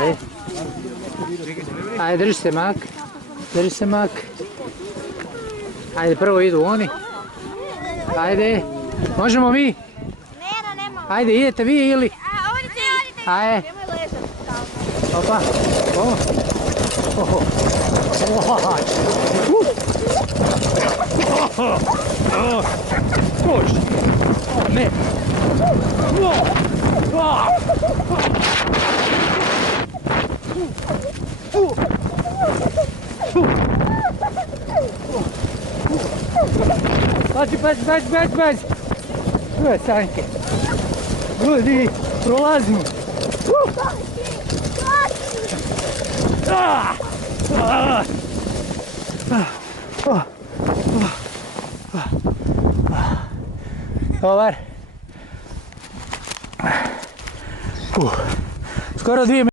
Ajde. Ajde, drži se mak. Drži se mak. Ajde, prvo idu oni. Ajde. Možemo mi? Ajde, idete vi ili? Ajde. Opa. Bože. Ne. Pazi. Tu je Sanke. Ljudi, prolazimo. Dobar. Skoro 2 minute.